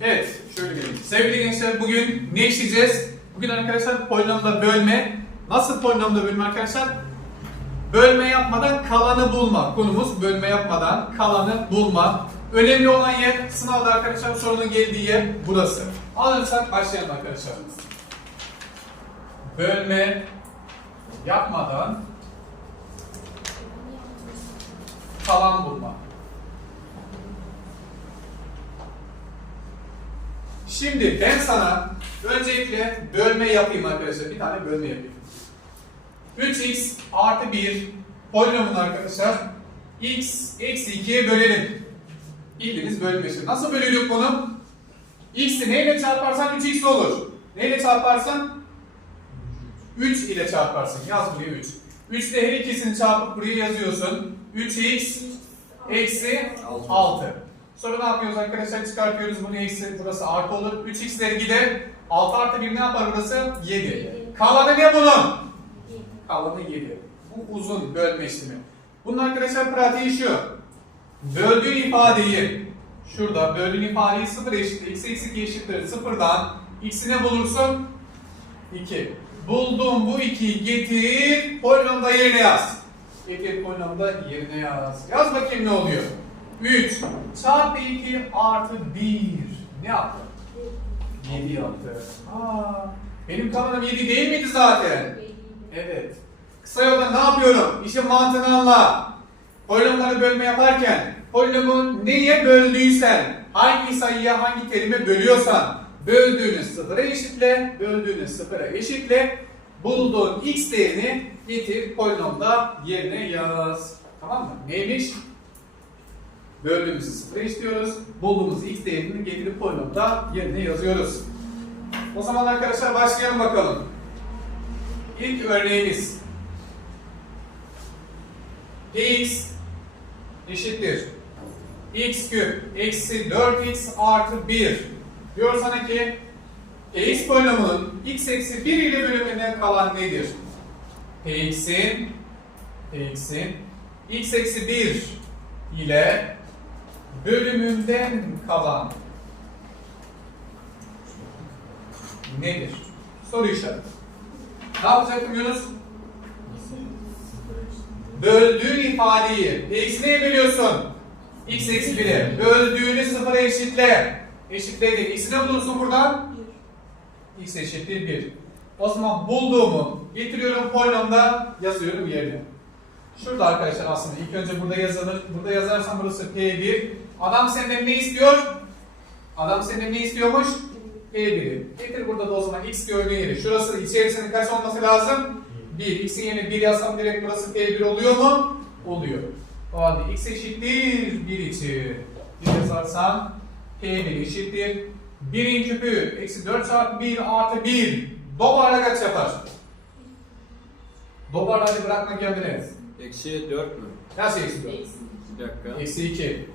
Evet, şöyle gelin. Sevgili gençler bugün ne işleyeceğiz? Bugün arkadaşlar polinomda bölme. Nasıl polinomda bölme arkadaşlar? Bölme yapmadan kalanı bulma. Konumuz bölme yapmadan kalanı bulma. Önemli olan yer sınavda arkadaşlar sorunun geldiği yer burası. Alırsak başlayalım arkadaşlar. Bölme yapmadan kalan bulma. Şimdi ben sana öncelikle bölme yapayım arkadaşlar. Bir tane bölme yapayım. 3x artı 1 polinomun arkadaşlar x eksi 2'ye bölelim. Bildiğiniz bölme işlemi. Nasıl bölüyorduk bunu? x'i neyle çarparsan 3x olur. Neyle çarparsan? 3 ile çarparsın. Yaz buraya 3. 3 ile her ikisini çarpıp buraya yazıyorsun. 3x eksi 6. Sonra ne yapıyoruz arkadaşlar? Çıkartıyoruz bunu eksi. Burası artı olur. 3x'leri gider. 6 artı 1 ne yapar burası? 7. Kalanı ne bunun? Kalanı 7. Bu uzun bölme işlemi. Bunun arkadaşlar pratiği şu. Böldüğün ifadeyi şurada böldüğün ifadeyi 0 eşittir. x eksi 2 eşittir. 0'dan x'i ne bulursun? 2. Bulduğum bu 2'yi getir polinomda yerine yaz. Getir polinomda yerine yaz. Yaz bakayım ne oluyor? 3 çarpı 2 artı 1 ne yaptı? 7 yaptı. Aa, benim kalanım 7 değil miydi zaten? Evet. Kısa yolda ne yapıyorum? İşin mantığını anla. Polinomları bölme yaparken polinomu neye böldüysen, hangi sayıya hangi terime bölüyorsan böldüğünü sıfıra eşitle, böldüğünü sıfıra eşitle bulduğun x değerini getir polinomda yerine yaz. Tamam mı? Neymiş? Böldüğümüzü sıfıra eşitliyoruz. Bulduğumuz x değerini getirip polinomda yerine yazıyoruz. O zaman arkadaşlar başlayalım bakalım. İlk örneğimiz px eşittir x küp eksi 4x artı 1 diyor sana ki px polinomunun x eksi 1 ile bölümünden kalan nedir? px'in px'in x eksi 1 ile bölümünden kalan nedir? Soru işareti. Ne yapacaktım Yunus? Böldüğün ifadeyi x neye bölüyorsun? x eksi 1'e. Böldüğünü sıfıra eşitle. Eşitledik. X'i ne bulursun buradan? x eşittir 1. O zaman bulduğumu getiriyorum polinomda yazıyorum yerine. Şurada arkadaşlar aslında ilk önce burada yazılır. Burada yazarsam burası P1. Adam senden ne istiyor? Adam senden ne istiyormuş? P1'i. Getir burada da o zaman x gördüğün yeri. Şurası içerisinde kaç olması lazım? 1. X'in yerine 1 yazsam direkt burası P1 oluyor mu? Oluyor. O halde x eşittir 1 için. 1 yazarsam P1 eşittir. 1'in küpü eksi 4 çarpı 1 artı 1. Dobarla kaç yapar? Dobarla hadi bırakma kendini. Eksi 4 mü? Nasıl eksi 4? Bir dakika. Eksi 2.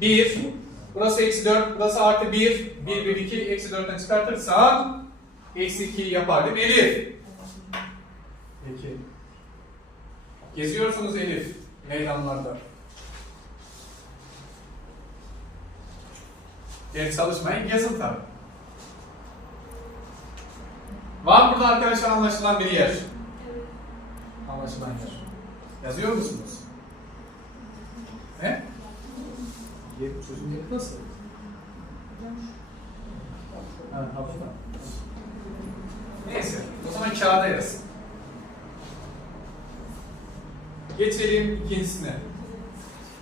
1. Burası eksi 4. Burası artı 1. 1 1 2. Eksi 4'ten çıkartırsam eksi 2 yapar değil mi Elif? Peki. Geziyorsunuz Elif meydanlarda. Ders çalışmayın yazın tabi. Var burada arkadaşlar anlaşılan bir yer? Anlaşılan yer. Yazıyor musunuz? He? Yer, çözüm yeri nasıl? Ha. Neyse, o zaman kağıda yaz. Geçelim ikincisine.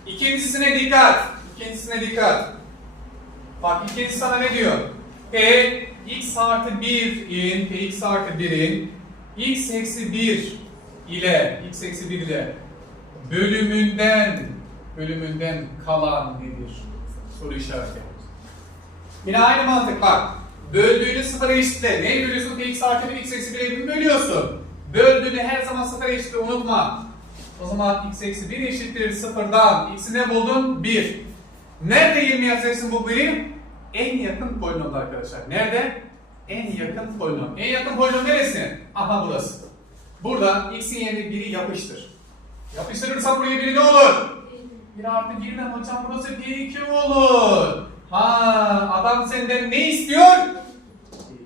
İkincisine dikkat. İkincisine dikkat. Bak ikincisi sana ne diyor? P x artı 1'in, P x artı 1'in x eksi 1 ile, x eksi 1 ile bölümünden, bölümünden kalan nedir? Soru işareti. Yine aynı mantık bak. Böldüğünü sıfıra eşitle. Neyi bölüyorsun? X artı 1, x eksi 1'e mi bölüyorsun? Böldüğünü her zaman sıfıra eşitle unutma. O zaman x eksi 1 eşittir sıfırdan. X'i ne buldun? 1. Nerede 20 yazacaksın bu biri? En yakın polinomda arkadaşlar. Nerede? En yakın polinom. En yakın polinom neresi? Aha burası. Burada x'in yerine 1'i yapıştır. Yapıştırırsam buraya 1 ne olur? 1 artı 1'den hocam burası P2 olur. Ha, adam senden ne istiyor?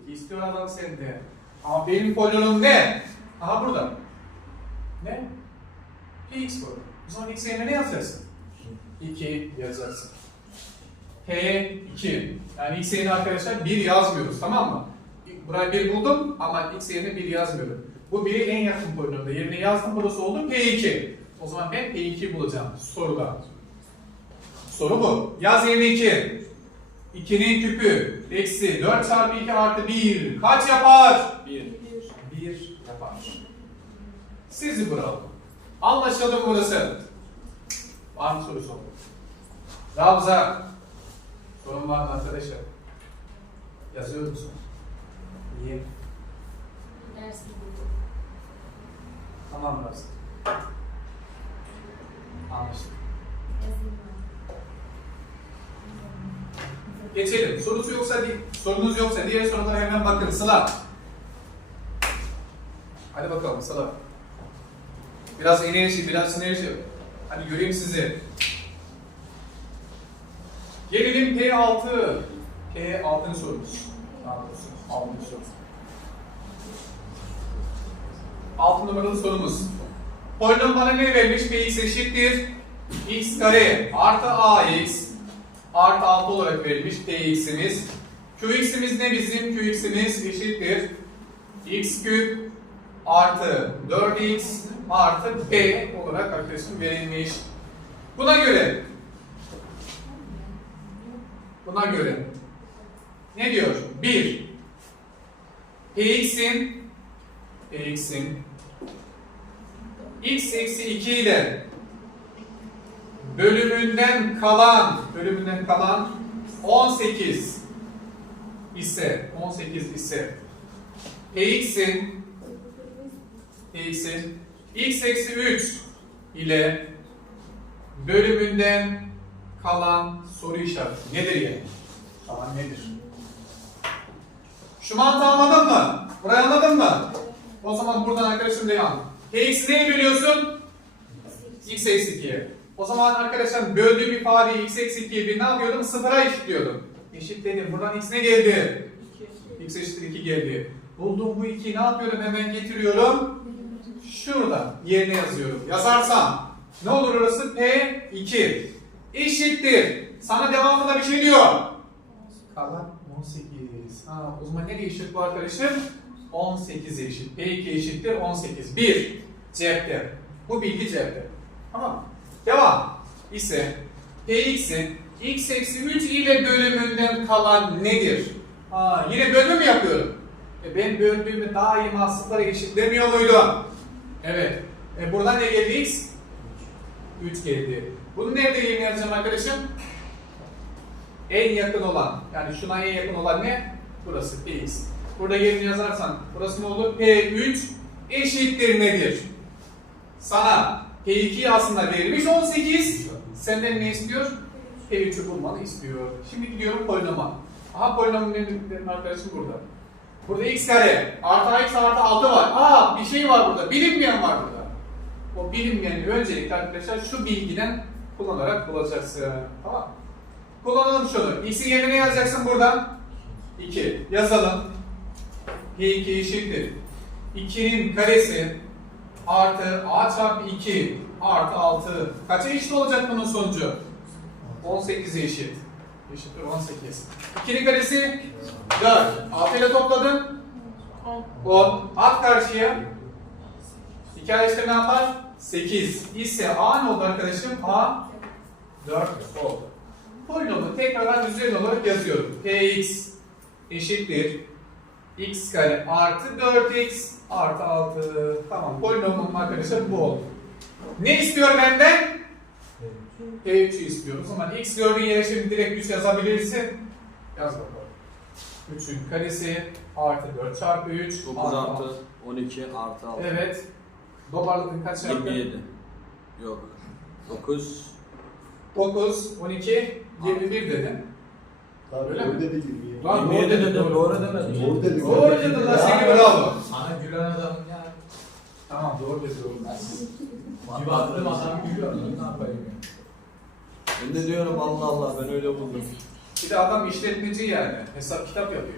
İki istiyor adam senden. Ama benim polinomum ne? Aha burada. Ne? Px bu. O zaman x yerine ne yazacaksın? 2 yazacaksın. P2. Yani x yerine arkadaşlar 1 yazmıyoruz tamam mı? Buraya 1 buldum ama x yerine 1 yazmıyorum. Bu 1'i en yakın polinomda. Yerine yazdım burası oldu P2. O zaman ben P2 bulacağım soruda. Soru bu. Yaz yerine 2. 2'nin küpü eksi 4 çarpı 2 artı 1 kaç yapar? 1. 1 yapar. Sizi bravo. Anlaşıldı mı burası? Var mı soru sorun? Ravza. Sorun var mı arkadaşlar? Yazıyor musun? Niye? Ders gibi. Tamam Ravza. Anlaştık. Geçelim. Sorusu yoksa di- sorunuz yoksa diğer sorulara hemen bakın. Sıla. Hadi bakalım Sıla. Biraz enerji, biraz sinerji. Hadi göreyim sizi. Gelelim P6. P6'ın sorumuz. Daha doğrusu 6. soru. 6 numaralı sorumuz. Polinom bana ne vermiş? Px eşittir. x kare artı ax artı 6 olarak verilmiş px'imiz. qx'imiz ne bizim? qx'imiz eşittir. x küp artı 4x artı p olarak arkadaşım verilmiş. Buna göre buna göre ne diyor? 1 px'in px'in x eksi 2 ile bölümünden kalan bölümünden kalan 18 ise 18 ise px'in px'in x eksi 3 ile bölümünden kalan soru işareti nedir yani? Kalan nedir? Şu mantığı anladın mı? Burayı anladın mı? O zaman buradan arkadaşım devam. Px'i neye bölüyorsun? x eksi 2'ye. O zaman arkadaşlar böldüğüm ifadeyi x eksi 2'ye bir ne yapıyordum? Sıfıra eşitliyordum. Eşitledim. Buradan x ne geldi? x eşittir 2 geldi. Bulduğum bu 2'yi ne yapıyorum? Hemen getiriyorum. Şurada yerine yazıyorum. Yazarsam ne olur orası? P2 eşittir. Sana devamında bir şey diyor. Kalan 18. Ha, o zaman nereye eşit bu arkadaşım? 18 eşit. P2 eşittir 18. 1. Cepte. Bu bilgi cepte. Tamam mı? Devam. İse Px'in x eksi 3 ile bölümünden kalan nedir? Ha, yine bölümü mü yapıyorum? E ben böldüğümde daima sıfıra eşitlemiyor muydum? Evet. E buradan ne geldi x? 3 geldi. Bunu nerede yerine yazacağım arkadaşım? En yakın olan, yani şuna en yakın olan ne? Burası Px. Burada yerine yazarsan burası ne olur? P3 eşittir nedir? Sana P2'yi aslında verilmiş 18. Senden ne istiyor? P3'ü bulmanı istiyor. Şimdi gidiyorum polinoma. Aha polinomun benim, arkadaşım burada. Burada x kare artı x artı 6 var. Aa bir şey var burada. Bilinmeyen var burada. O bilinmeyeni öncelikle arkadaşlar şu bilgiden kullanarak bulacaksın. Tamam Kullanalım şunu. X'in yerine ne yazacaksın buradan? 2. Yazalım. P2 eşittir. 2'nin karesi artı a çarpı 2 artı 6. Kaça eşit olacak bunun sonucu? 18'e eşit. Eşittir 18. 2'nin karesi 4. 6 ile topladın. 10. At karşıya. 2 a işte ne yapar? 8 ise a ne oldu arkadaşım? a 4 oldu. Polinomu tekrardan düzenli olarak yazıyorum. px eşittir x kare artı 4x artı 6. Tamam polinomum arkadaşlar bu oldu. Ne istiyor benden? P3'ü istiyor. O zaman x gördüğün yere şimdi direkt 3 yazabilirsin. Yaz bakalım. 3'ün karesi artı 4 çarpı 3 9 artı artı 6. 12 artı 6. Evet. Dobarladın kaç yaptı? 27. Yok. 9. 9, 12, 21 dedin. Öyle mi? Öyle de değil. Lan doğru 27 dedin, dedim, doğru. demedim. Doğru dedin. Doğru dedin lan seni bravo. Sana gülen adam ya. Tamam doğru dedin. Bir baktım adam gülüyor. Ne yapayım ya? Ben de diyorum Allah Allah ben öyle buldum. Bir de adam işletmeci yani. Hesap kitap yapıyor.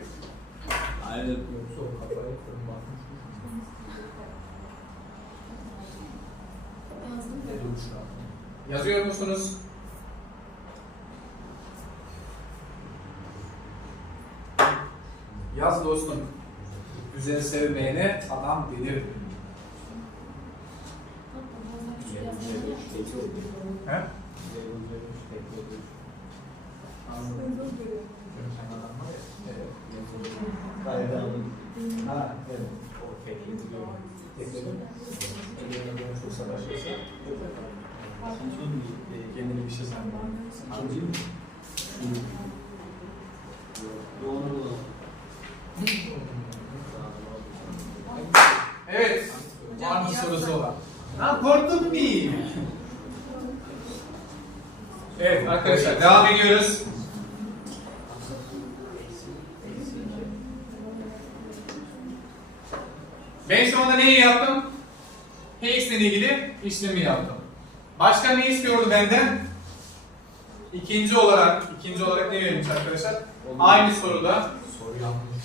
Aynen. Yoksa o kafayı kırmak. Yazdım Ne da. duruşlar. Yazıyor musunuz? Yaz dostum. Güzel sevmeyene adam denir. He? Ha, evet. O tekleniyor. Bir şey sanmıyor. Var mı sorusu olan? Ha korktum değil. Evet arkadaşlar devam ediyoruz. Ben şu anda neyi yaptım? Hx ile ilgili işlemi yaptım. Başka ne istiyordu benden? İkinci olarak, ikinci olarak ne verilmiş arkadaşlar? Aynı soruda Soru yanlış.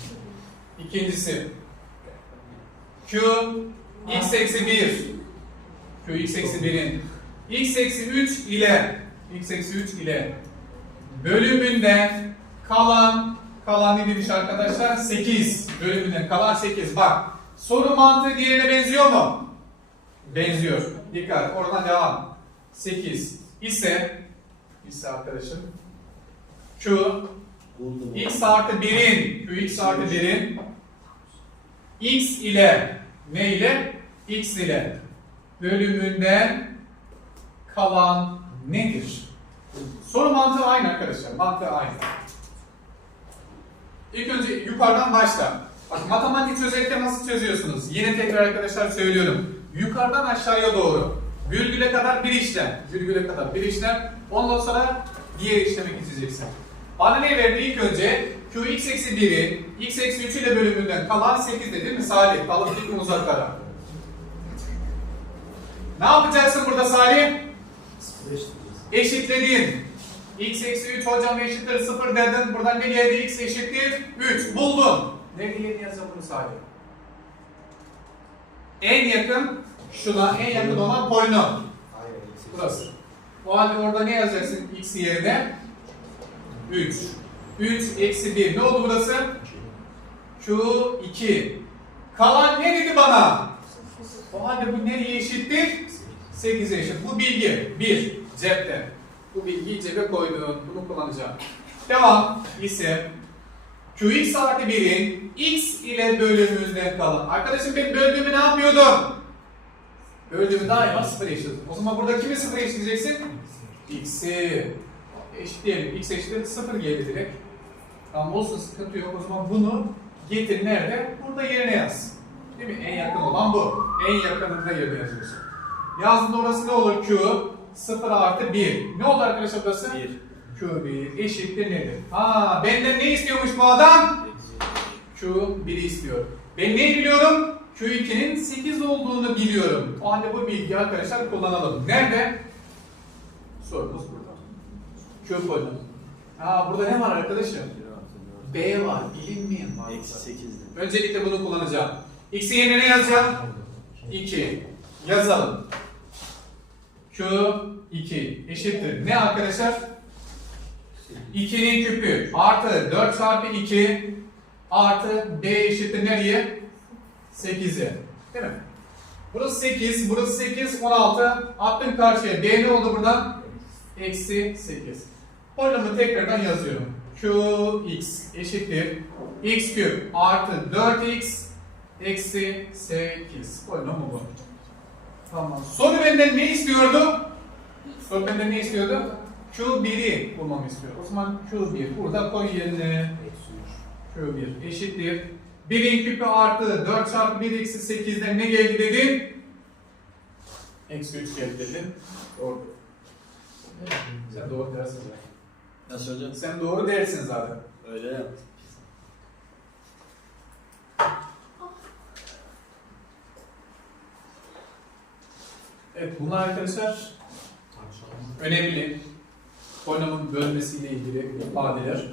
İkincisi Q x eksi 1 Q x eksi 1'in x eksi 3 ile x eksi 3 ile bölümünden kalan kalan ne demiş arkadaşlar? 8 bölümünden kalan 8 bak soru mantığı diğerine benziyor mu? Benziyor. Dikkat oradan devam. 8 ise ise arkadaşım Q x artı 1'in qx artı 1'in x ile ne ile? x ile bölümünden kalan nedir? Soru mantığı aynı arkadaşlar. Mantığı aynı. İlk önce yukarıdan başla. Bak matematik çözerken nasıl çözüyorsunuz? Yine tekrar arkadaşlar söylüyorum. Yukarıdan aşağıya doğru. Virgüle kadar bir işlem. Virgüle kadar bir işlem. Ondan sonra diğer işlemi geçeceksin. Bana ne verdi ilk önce? Qx eksi 1'i x eksi 3 ile bölümünden kalan 8 de değil mi Salih? Kalıp ilk uzaklara. Ne yapacaksın burada Salih? Eşitledin. x eksi 3 hocam eşittir 0 dedin. Buradan ne geldi? x eşittir 3. Buldun. Nereye yazacağım bunu Salih? En yakın şuna en yakın olan polinom. Burası. O halde orada ne yazacaksın x yerine? 3. 3 eksi 1. Ne oldu burası? Q2. Kalan ne dedi bana? O halde bu nereye eşittir? 8'e eşit. Bu bilgi. 1. Cepte. Bu bilgiyi cebe koydun. Bunu kullanacağım. Devam. ise Qx artı 1'in x ile bölümünden kalan. Arkadaşım ben böldüğümü ne yapıyordum? Böldüğümü daima sıfır eşitledim. O zaman burada kimi sıfır eşitleyeceksin? X'i eşitleyelim. X eşittir sıfır geldi direkt. Tamam olsun sıkıntı yok. O zaman bunu getir nerede? Burada yerine yaz. Değil mi? En yakın olan bu. En yakınında yerine yazıyorsun. Yazdığında orası ne olur? Q 0 artı 1. Ne oldu arkadaşlar burası? 1. Q1 eşittir nedir? Ha benden ne istiyormuş bu adam? Q1'i istiyor. Ben neyi biliyorum? Q2'nin 8 olduğunu biliyorum. O halde bu bilgiyi arkadaşlar kullanalım. Nerede? Sorumuz burada. Q koydum. Aa burada ne var arkadaşım? B var. Bilinmeyen var. Eksi burada. 8'di. Öncelikle bunu kullanacağım. X'in yerine ne yazacağım? 2. Yazalım. Q2 eşittir. Ne arkadaşlar? 2'nin küpü artı 4 çarpı 2 artı B eşittir nereye? 8'e. Değil mi? Burası 8, burası 8, 16. Attım karşıya. B ne oldu buradan? Eksi 8. Polinomu tekrardan yazıyorum. Qx eşittir. x küp artı 4x eksi 8. Polinomu bu. Tamam. Soru benden ne istiyordu? Soru benden ne istiyordu? Q1'i bulmamı istiyor. O zaman Q1 burada koy yerine. Q1 eşittir. 1'in küpü artı 4 çarpı 1 eksi 8'den ne geldi dedin? Eksi 3 geldi dedin. Doğru. Sen doğru dersin zaten. Nasıl hocam? Sen doğru dersin zaten. Öyle yaptım. Evet bunlar arkadaşlar önemli. Polinomun bölmesiyle ilgili ifadeler.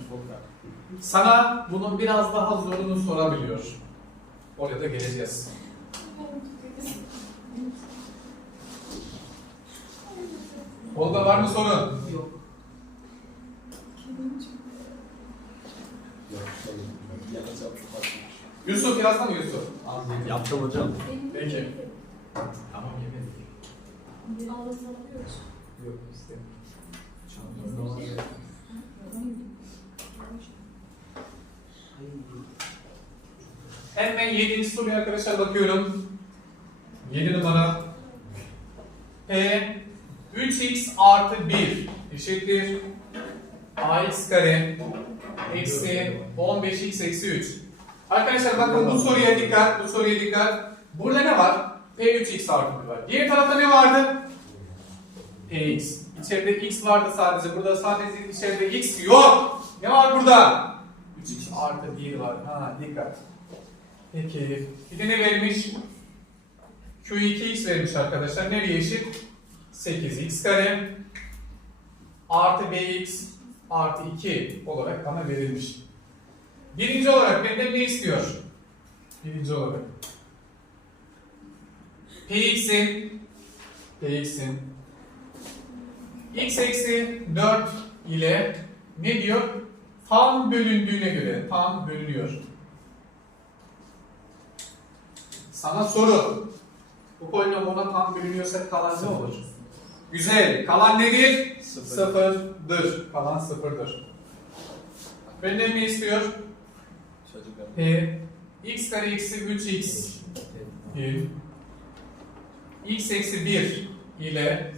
Sana bunun biraz daha zorunu sorabiliyor. Oraya da geleceğiz. Olga var mı sorun? Yok. Yusuf yazdı mı Yusuf? Yaptım hocam. Peki. Tamam yemedik. Ağlatabiliyoruz. Yok istemiyorum. Hemen 7. soruya arkadaşlar bakıyorum. 7 numara. P 3x artı 1 eşittir ax kare eksi 15x eksi 3. Arkadaşlar bakın bu soruya dikkat, bu soruya dikkat. Burada ne var? P 3x artı 1 var. Diğer tarafta ne vardı? Px. İçeride x vardı sadece. Burada sadece içeride x yok. Ne var burada? 3x artı 1 var. Ha dikkat. Peki. Bir de ne vermiş? Q2x vermiş arkadaşlar. Nereye eşit? 8x kare artı bx artı 2 olarak bana verilmiş. Birinci olarak benden ne istiyor? Birinci olarak. Px'in Px'in x eksi 4 ile ne diyor? Tam bölündüğüne göre tam bölünüyor. Sana soru. Bu polinom ona tam bölünüyorsa kalan ne olur? Güzel. Kalan nedir? Sıfır. Sıfırdır. Kalan sıfırdır. Benden ne istiyor? Çocuklar. P x kare eksi 3x bir x eksi 1 ile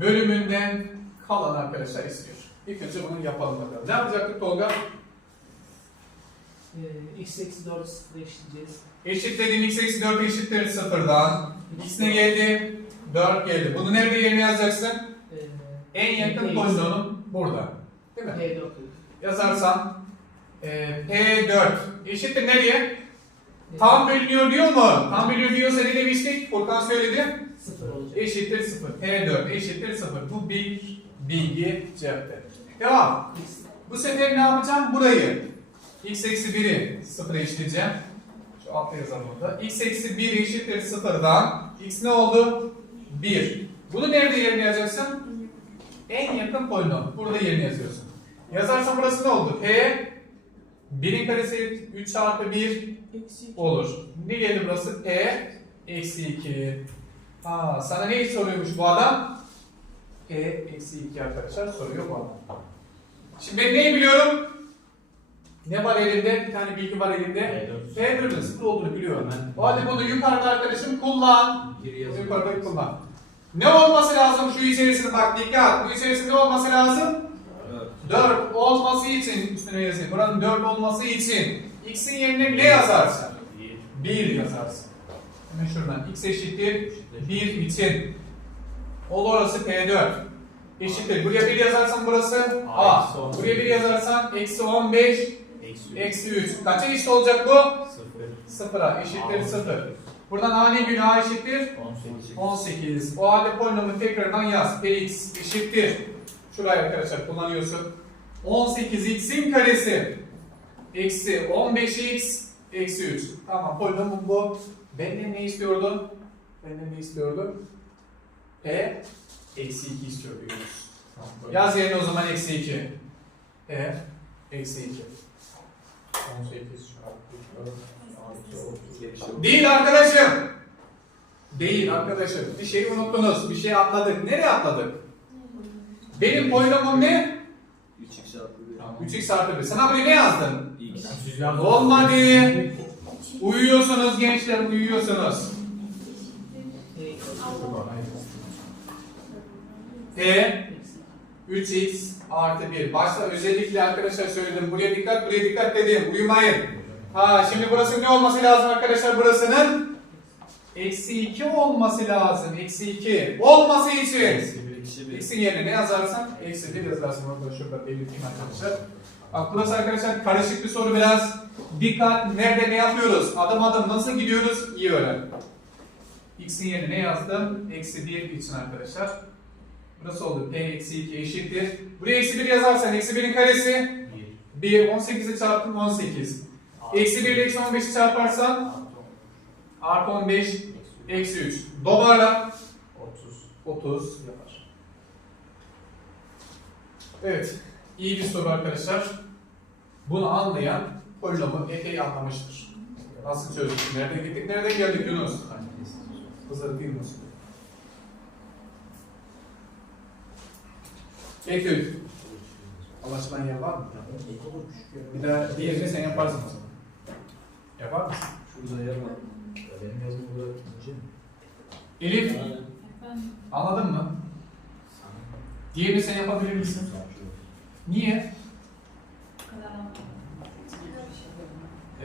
bölümünden kalan arkadaşlar istiyor. İlk önce bunu yapalım bakalım. Ne yapacaktık Tolga? Ee, x eksi 4 sıfır eşitleyeceğiz. Eşitledim x eksi 4 eşittir sıfırdan. x ne geldi? 4 geldi. Bunu nerede yerine yazacaksın? Ee, En yakın P- pozisyonun burada. Değil mi? P4 Yazarsan e, P4 eşittir nereye? Tam bölünüyor diyor mu? Tam bölünüyor diyorsa ne demiştik? Furkan söyledi. Sıfır olacak. Eşittir 0. P4 eşittir 0. Bu bir bilgi cepte. Devam. X Bu sefer ne yapacağım? Burayı. x eksi 1'i 0'a eşitleyeceğim. Şu altta yazalım burada. x eksi 1 eşittir 0'dan. x ne oldu? 1. Bunu nerede yerine yazacaksın? En yakın polinom. Burada yerine yazıyorsun. Yazarsan burası ne oldu? P 1'in karesi 3 çarpı 1 eksi olur. Ne geldi burası? P eksi 2. Ha, sana ne soruyormuş bu adam? P eksi 2 arkadaşlar soruyor bu adam. Şimdi ben neyi biliyorum? Ne var elimde? Bir tane bilgi var elimde. P4'ün sıfır olduğunu biliyorum. O halde bunu yukarıda arkadaşım kullan. Yukarıda kullan. Ne olması lazım şu içerisinde? Bak dikkat. Bu içerisinde ne olması lazım? Evet. 4 olması için üstüne yazayım. Buranın 4 olması için x'in yerine ne yazarsın? 1 yazarsın. Şuradan x eşittir 1 için. Ol orası P4. Eşittir. Buraya 1 yazarsan burası A. Buraya 1 yazarsan eksi 15 eksi eksi 3. Kaça eşit olacak bu? sıfır. 0'a eşittir 0. Buradan A ne gün A eşittir? 18. 18. O halde polinomu tekrardan yaz. Px eşittir. Şurayı arkadaşlar kullanıyorsun. 18x'in karesi eksi 15x eksi 3. Tamam polinomum bu. Benden ne istiyordu? Benden ne istiyordu? P eksi 2 istiyordu Yunus. Yaz yerine o zaman eksi 2. P eksi 2. 18 çarpı 4 Değil arkadaşım. Değil arkadaşım. Bir şeyi unuttunuz. Bir şey atladık. Nereye atladık? Benim polinomum ne? 3x çarpı 1. 3x artı 1. Sana buraya ne yazdın? X. Olmadı. Uyuyorsunuz gençler P eksi 3x artı 1. Başta özellikle arkadaşlar söyledim. Buraya dikkat, buraya dikkat dedim. Uyumayın. Ha şimdi burası ne olması lazım arkadaşlar burasının? Eksi 2 olması lazım. Eksi 2. Olması için. Eksi 1. X'in yerine ne yazarsan? Eksi 1 yazarsın. Orada şurada belirteyim arkadaşlar. Burası arkadaşlar karışık bir soru biraz. Dikkat. Nerede ne yapıyoruz? Adım adım nasıl gidiyoruz? İyi öğren. X'in yerine ne yazdım? Eksi 1 için arkadaşlar. Burası oldu. P eksi 2 eşittir. Buraya eksi 1 yazarsan eksi 1'in karesi 1. 18'i çarptım 18. Eksi 1 ile eksi 15'i çarparsan artı 15 eksi 3. Dobarla 30. 30 yapar. Evet. iyi bir soru arkadaşlar. Bunu anlayan polinomu epey anlamıştır. Nasıl çözdük? Nereden gittik? Nereden geldik Yunus? Hızlı değil Yunus. Ekül. Anlaşılan yer var mı? Bir daha diğerini sen yaparsın o zaman. Yapar mısın? Şurada yer var. Benim yazım burada ikinci mi? Elif, anladın mı? Diğerini sen yapabilir misin? Niye? bu kadar anlamadım.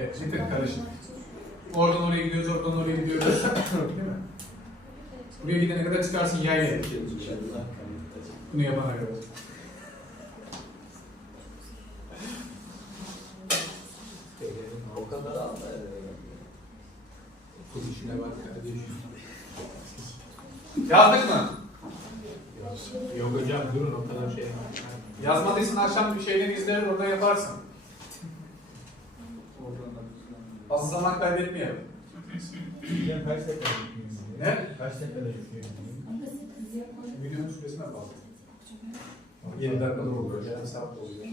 Evet, bir tık karışık. Oradan oraya gidiyoruz, oradan oraya gidiyoruz. Değil mi? Buraya gidene kadar çıkarsın yayla. Bunu yapana kadar. O kadar aldı. okul işine bak kardeşim. Yazdık mı? Yok hocam durun o kadar şey. Yazmadıysan akşam bir şeyleri izleriz, orada yaparsın. Fazla zaman kaybetmeyelim. Hocam kaç dakika? Ne? Kaç dakikada yapalım. Videonun süresine bağlı. 7 dakikada oluyor, yarım saat oluyor.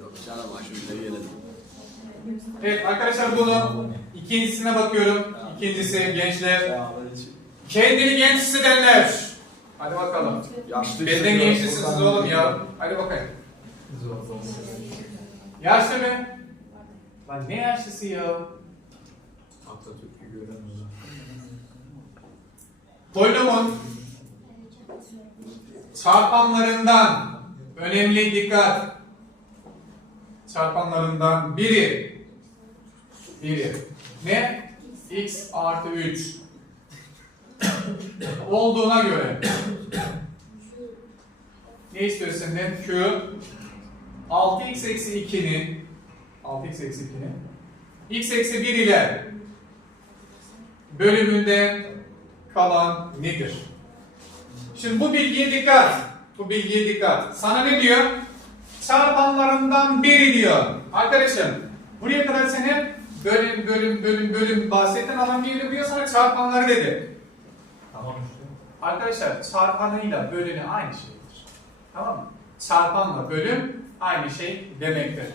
Yok canım aşırı gelelim. Evet arkadaşlar bunun ikincisine bakıyorum. İkincisi gençler. Kendini genç hissedenler. Hadi bakalım. Yaşlı Benden gençlisiniz oğlum ya. Hadi bakayım. Zor zor. Yaşlı mı? Lan ne yaşlısı ya? Atatürk'ü gören uzak. Polinomun çarpanlarından önemli dikkat. Çarpanlarından biri. Biri. Ne? x artı 3 olduğuna göre ne istiyorsun? Q 6x eksi 2'nin 6x eksi 2'nin x eksi 1 ile bölümünde kalan nedir? Şimdi bu bilgiye dikkat. Bu bilgiye dikkat. Sana ne diyor? Çarpanlarından biri diyor. Arkadaşım buraya kadar sen hep bölüm bölüm bölüm bölüm bahsettin adam diye buraya sana çarpanları dedi. Tamam. Arkadaşlar çarpanıyla bölümü aynı şeydir. Tamam mı? Çarpanla bölüm aynı şey demektir.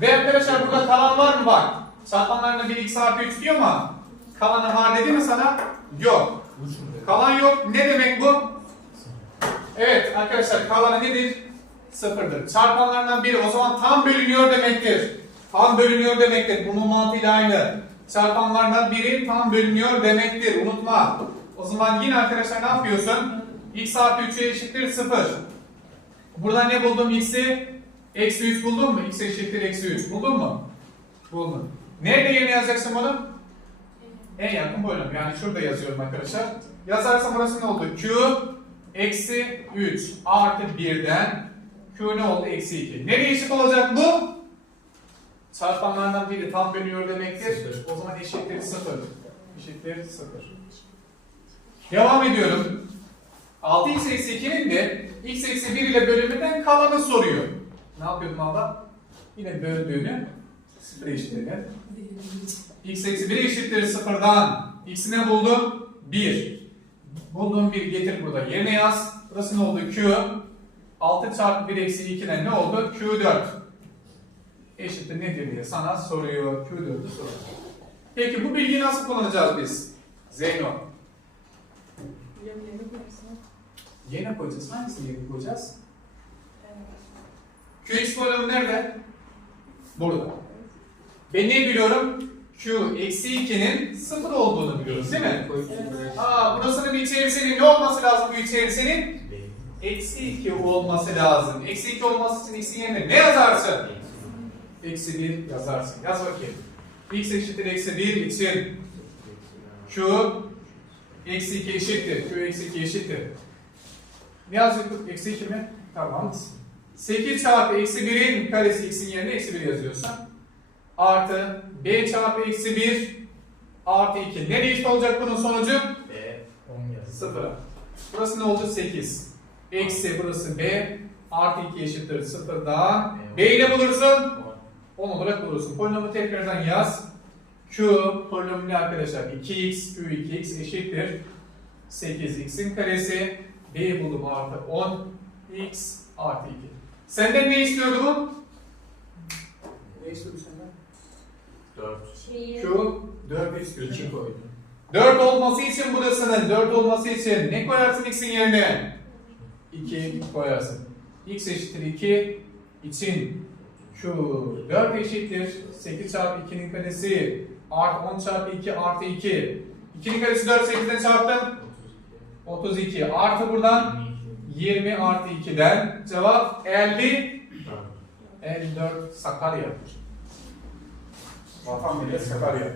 Ve arkadaşlar burada kalan var mı bak? Çarpanlarında 1 x artı 3 diyor ama kalanı var dedi mi sana? Yok. Kalan yok. Ne demek bu? Evet arkadaşlar kalanı nedir? Sıfırdır. Çarpanlarından biri o zaman tam bölünüyor demektir. Tam bölünüyor demektir. Bunun mantığıyla aynı. Çarpanlardan biri tam bölünüyor demektir. Unutma. O zaman yine arkadaşlar ne yapıyorsun? x artı 3'e eşittir 0. Buradan ne buldum x'i? Eksi 3 buldun mu? x eşittir eksi 3. Buldun mu? Buldum. Nerede yerine yazacaksın bunu? En yakın bölüm. Yani şurada yazıyorum arkadaşlar. Yazarsam burası ne oldu? Q eksi 3 artı 1'den Q ne oldu? Eksi 2. Nereye eşit olacak bu? Çarpanlardan biri tam bölünüyor demektir. Sıfır. O zaman eşittir 0. Eşittir 0. Devam ediyorum. 6x eksi 2'nin de x eksi 1 ile bölümünden kalanı soruyor. Ne yapıyordum abla? Yine böldüğünü 0 eşitleyelim. x eksi 1 eşittir 0'dan. x'i ne buldum? 1. Bulduğum 1 getir burada yerine yaz. Burası ne oldu? Q. 6 çarpı 1 eksi 2'den ne oldu? Q4. Eşittir nedir diye sana soruyor. Q4'ü soruyor. Peki bu bilgiyi nasıl kullanacağız biz? Zeyno. Yerine koyacağız. Hangisini yerine koyacağız? Qx bölümü nerede? Burada. Ben ne biliyorum? Q eksi 2'nin 0 olduğunu biliyoruz değil mi? Aa, burasının bir içerisinin ne olması lazım bu içerisinin? Eksi 2 olması lazım. Eksi 2 olması için x'in yerine ne yazarsın? Eksi 1 yazarsın. Yaz bakayım. x eşittir eksi 1 için Q eksi 2 eşittir. Q eksi 2 eşittir. Ne yazıyorduk? Eksi 2 mi? Tamam. 8 çarpı eksi 1'in karesi x'in yerine eksi 1 yazıyorsan artı b çarpı eksi 1 artı 2. Ne eşit olacak bunun sonucu? B 10 yaz. Sıfıra. Burası ne oldu? 8. Eksi burası B. Artı 2 eşittir 0 daha. B'yi ne bulursun? 10 olarak bulursun. Polinomu tekrardan yaz. Q polinomu ne arkadaşlar? 2x, Q 2x eşittir. 8x'in karesi. B'yi buldum artı 10. x artı 2. Senden ne istiyordu bu? Ne istiyordu senden? 4. Şeyi. Q 4 istiyordu. 2 koydum. 4 olması için burasının 4 olması için ne koyarsın x'in yerine? 2 koyarsın. x eşittir 2 için Q 4 eşittir 8 çarpı 2'nin karesi artı 10 çarpı 2 artı 2. 2'nin karesi 4 8'den çarptım. 32 artı buradan 20 artı 2'den cevap 50 54 Sakarya. Vatan millet Sakarya.